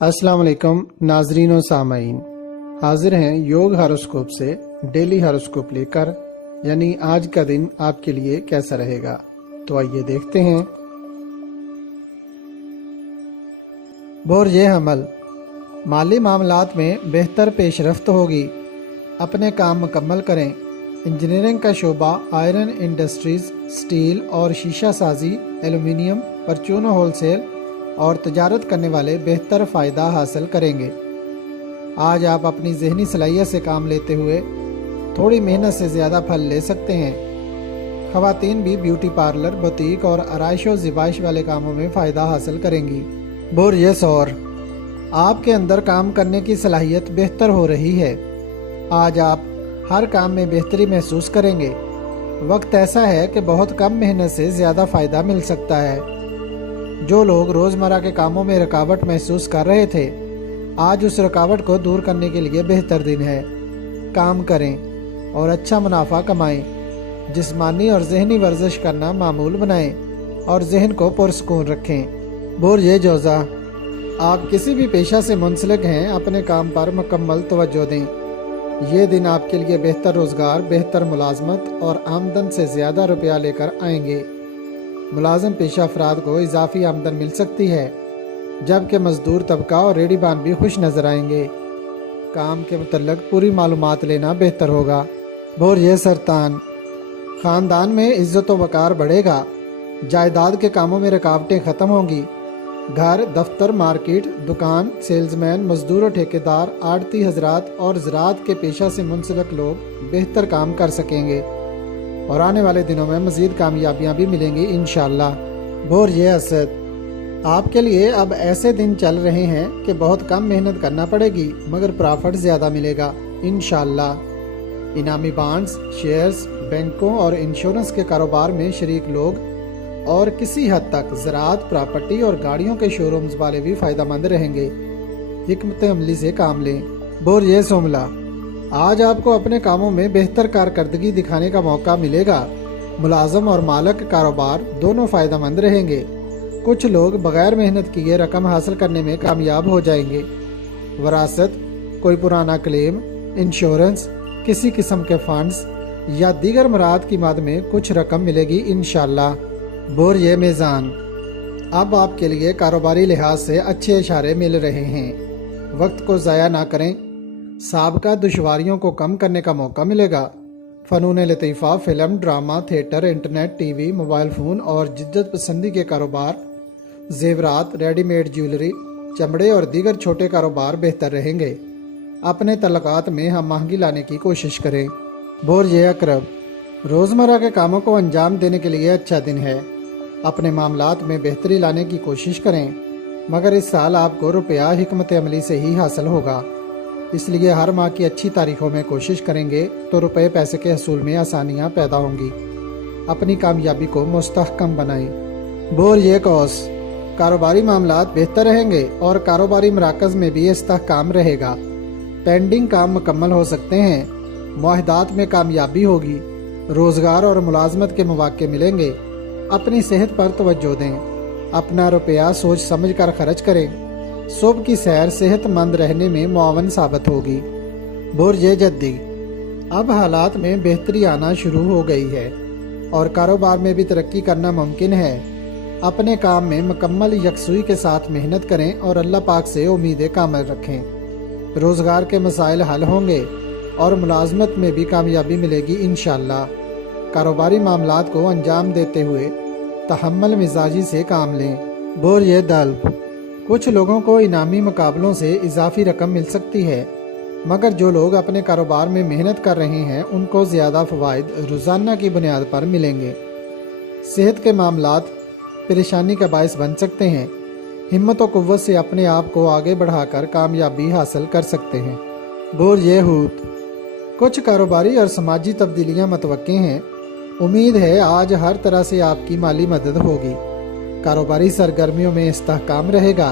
अस्सलाम वालेकुम नाजरीन और सामाईन, हाजिर हैं योग हॉरोस्कोप से डेली हॉरोस्कोप लेकर, यानी आज का दिन आपके लिए कैसा रहेगा। तो आइए देखते हैं। बोर्ज हमल, माली मामलात में बेहतर पेशरफ्त होगी। अपने काम मुकम्मल करें। इंजीनियरिंग का शोबा, आयरन इंडस्ट्रीज, स्टील और शीशा साजी, एल्यूमिनियम, परचून होलसेल और तजारत करने वाले बेहतर फ़ायदा हासिल करेंगे। आज आप अपनी ज़हनी सलाहियत से काम लेते हुए थोड़ी मेहनत से ज़्यादा फल ले सकते हैं। ख़वातीन भी ब्यूटी पार्लर, बुटीक और आराइश व ज़िबाइश वाले कामों में फ़ायदा हासिल करेंगी। बोरियस और आपके अंदर काम करने की सलाहियत बेहतर हो रही है। आज आप हर काम में बेहतरी महसूस करेंगे। वक्त ऐसा है कि बहुत कम मेहनत से ज़्यादा फ़ायदा मिल सकता है। जो लोग रोज़मर्रा के कामों में रुकावट महसूस कर रहे थे, आज उस रुकावट को दूर करने के लिए बेहतर दिन है। काम करें और अच्छा मुनाफा कमाएं। जिस्मानी और ज़हनी वर्जिश करना मामूल बनाएं और जहन को पुरसकून रखें। बोरिये जोज़ा, आप किसी भी पेशा से मुंसलिक हैं, अपने काम पर मुकम्मल तवज्जो दें। ये दिन आपके लिए बेहतर रोज़गार, बेहतर मुलाजमत और आमदन से ज़्यादा रुपया लेकर आएंगे। मुलाजम पेशा अफराद को इजाफी आमदन मिल सकती है, जबकि मजदूर तबका और रेडीबान भी खुश नजर आएंगे। काम के मुतल्लिक पूरी मालूमात लेना बेहतर होगा। बोरिये सरतान, ख़ानदान में इज्जत व वक़ार बढ़ेगा। जायदाद के कामों में रुकावटें ख़त्म होंगी। घर, दफ्तर, मार्केट, दुकान, सेल्समैन, मजदूर और ठेकेदार, आड़ती हजरात और ज़राअत के पेशा से मुंसलिक लोग बेहतर काम कर सकेंगे और आने वाले दिनों में मज़ीद कामयाबियाँ भी मिलेंगी इंशाअल्लाह। बोरिये असद, आपके लिए अब ऐसे दिन चल रहे हैं कि बहुत कम मेहनत करना पड़ेगी, मगर प्रॉफिट ज़्यादा मिलेगा इंशाअल्लाह। इनामी बॉन्ड्स, शेयर्स, बैंकों और इंश्योरेंस के कारोबार में शरीक लोग और किसी हद तक ज़राअत, प्रॉपर्टी और गाड़ियों के शोरूम्स वाले भी फ़ायदेमंद रहेंगे। हिकमत अमली से काम लें। बोरिये सोमला, आज आपको अपने कामों में बेहतर कारकर्दगी दिखाने का मौका मिलेगा। मुलाजम और मालिक कारोबार दोनों फ़ायदेमंद रहेंगे। कुछ लोग बगैर मेहनत किए रकम हासिल करने में कामयाब हो जाएंगे। वरासत, कोई पुराना क्लेम, इंश्योरेंस, किसी किस्म के फंड्स या दीगर मुराद की मद में कुछ रकम मिलेगी इंशाअल्लाह। बोरिये मीज़ान, अब आपके लिए कारोबारी लिहाज से अच्छे इशारे मिल रहे हैं। वक्त को ज़ाया ना करें। साबका दुश्वारियों को कम करने का मौका मिलेगा। फ़नून लतीफ़ा, film, drama, theatre, internet, TV, mobile phone और जिद्दत पसंदी के कारोबार, ज़ेवरात, रेडीमेड ज्वेलरी, चमड़े और दीगर छोटे कारोबार बेहतर रहेंगे। अपने तल्लुकात में हम महंगी लाने की कोशिश करें। बोरिये अकरब, रोज़मर्रा के कामों को अंजाम देने के लिए अच्छा दिन है। अपने मामलात में बेहतरी लाने की कोशिश करें, मगर इस साल आपको रुपया हिकमत अमली से ही हासिल होगा। इसलिए हर माह की अच्छी तारीखों में कोशिश करेंगे तो रुपए पैसे के हसूल में आसानियां पैदा होंगी। अपनी कामयाबी को मुस्तहकम बनाएं। बोरिये कौस, कारोबारी मामलात बेहतर रहेंगे और कारोबारी मराकज़ में भी इस्तेहकाम रहेगा। पेंडिंग काम मुकम्मल हो सकते हैं। मुआहदात में कामयाबी होगी। रोज़गार और मुलाजमत के मौके मिलेंगे। अपनी सेहत पर तवज्जो दें। अपना रुपया सोच समझ कर खर्च करें। सुबह की सैर सेहतमंद रहने में मुआवन साबित होगी। बोरिये जद्दी, अब हालात में बेहतरी आना शुरू हो गई है और कारोबार में भी तरक्की करना मुमकिन है। अपने काम में मुकम्मल यकसुई के साथ मेहनत करें और अल्लाह पाक से उम्मीदें कामल रखें। रोज़गार के मसाइल हल होंगे और मुलाजमत में भी कामयाबी मिलेगी इंशाअल्लाह। कारोबारी मामलात को अंजाम देते हुए तहम्मुल मिजाजी से काम लें। बोरिये दल्ब, कुछ लोगों को इनामी मुकाबलों से इजाफी रकम मिल सकती है, मगर जो लोग अपने कारोबार में मेहनत कर रहे हैं उनको ज़्यादा फ़वाइद रोज़ाना की बुनियाद पर मिलेंगे। सेहत के मामलात परेशानी का बायस बन सकते हैं। हिम्मत और क़ुव्वत से अपने आप को आगे बढ़ाकर कामयाबी हासिल कर सकते हैं। बोरिये हूत, कुछ कारोबारी और समाजी तब्दीलियाँ मतवक्के हैं। उम्मीद है आज हर तरह से आपकी माली मदद होगी। कारोबारी सरगर्मियों में इस्तेहकाम रहेगा,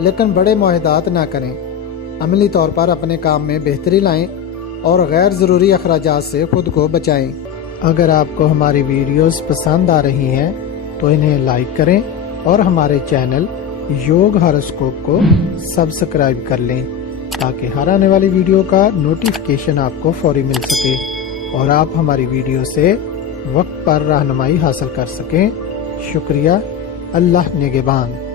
लेकिन बड़े मुआहदात ना करें। अमली तौर पर अपने काम में बेहतरी लाएं और गैर ज़रूरी अखराजात से खुद को बचाएं। अगर आपको हमारी वीडियोस पसंद आ रही हैं तो इन्हें लाइक करें और हमारे चैनल योग हॉरोस्कोप को सब्सक्राइब कर लें ताकि हर आने वाली वीडियो का नोटिफिकेशन आपको फौरी मिल सके और आप हमारी वीडियो से वक्त पर रहनुमाई हासिल कर सकें। शुक्रिया। अल्लाह निगहबान।